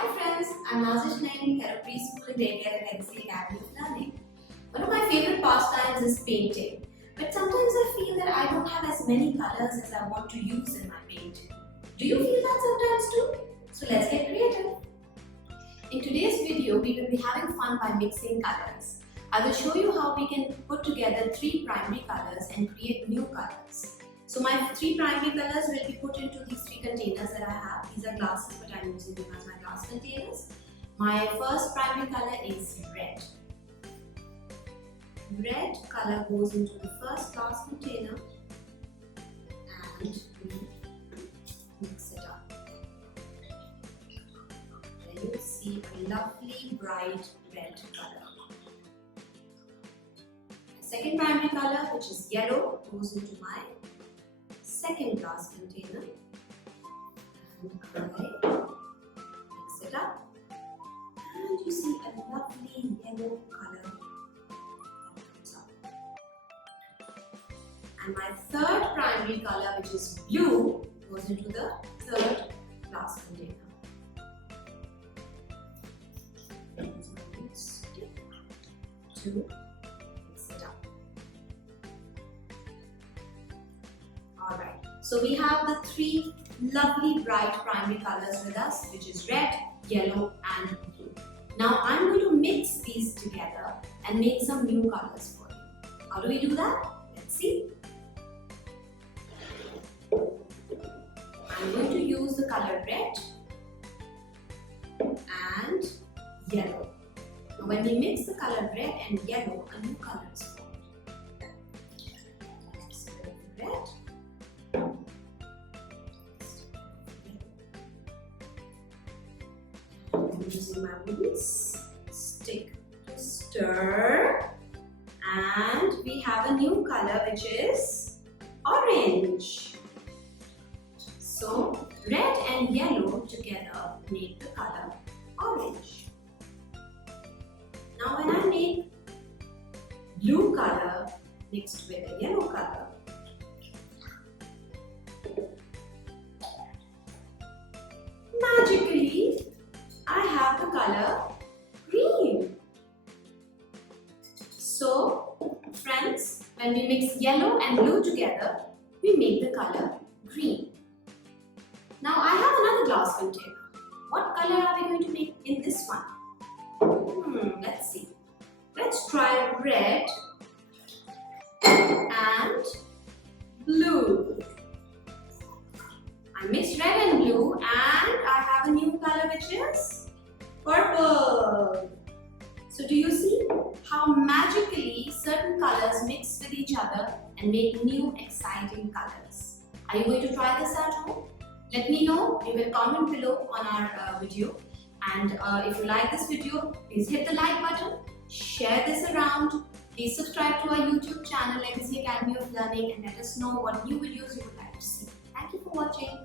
Hi friends, I'm Nazish Naim, head of preschool and daycare at Legacy Academy of Learning. One of my favorite pastimes is painting, but sometimes I feel that I don't have as many colors as I want to use in my painting. Do you feel that sometimes too? So let's get creative. In today's video, we will be having fun by mixing colors. I will show you how we can put together 3 primary colors and create new colors. So my 3 primary colors will be put into these 3 containers that I have. These are glasses, but I'm using them as my glass containers. My first primary color is red. Red color goes into the first glass container and we mix it up. Then you see a lovely bright red color. The second primary color, which is yellow, goes into my second glass container and I mix it up and you see a lovely yellow color that comes up. And my third primary color, which is blue, goes into the third glass container. Stick to mix it up. Alright, so we have the 3 lovely bright primary colors with us, which is red, yellow and blue. Now I'm going to mix these together and make some new colors for you. How do we do that? Let's see. I'm going to use the color red and yellow. Now when we mix the color red and yellow, a new color is formed. Let's go with red. I'm using my wooden stick to stir, and we have a new color which is orange. So red and yellow together make the color orange. Now when I make blue color mixed with a yellow color, magically I have the color green. So friends, when we mix yellow and blue together, we make the color green. Now I have another glass container. What color are we going to make in this one? Let's see. Let's try red and blue. I mixed red and blue and I have a new color which is purple. So do you see how magically certain colors mix with each other and make new exciting colors? Are you going to try this at home? Let me know. You will comment below on our video. And if you like this video, please hit the like button, share this around. Please subscribe to our YouTube channel Legacy Academy of Learning and let us know what new videos you would like to see. Thank you for watching.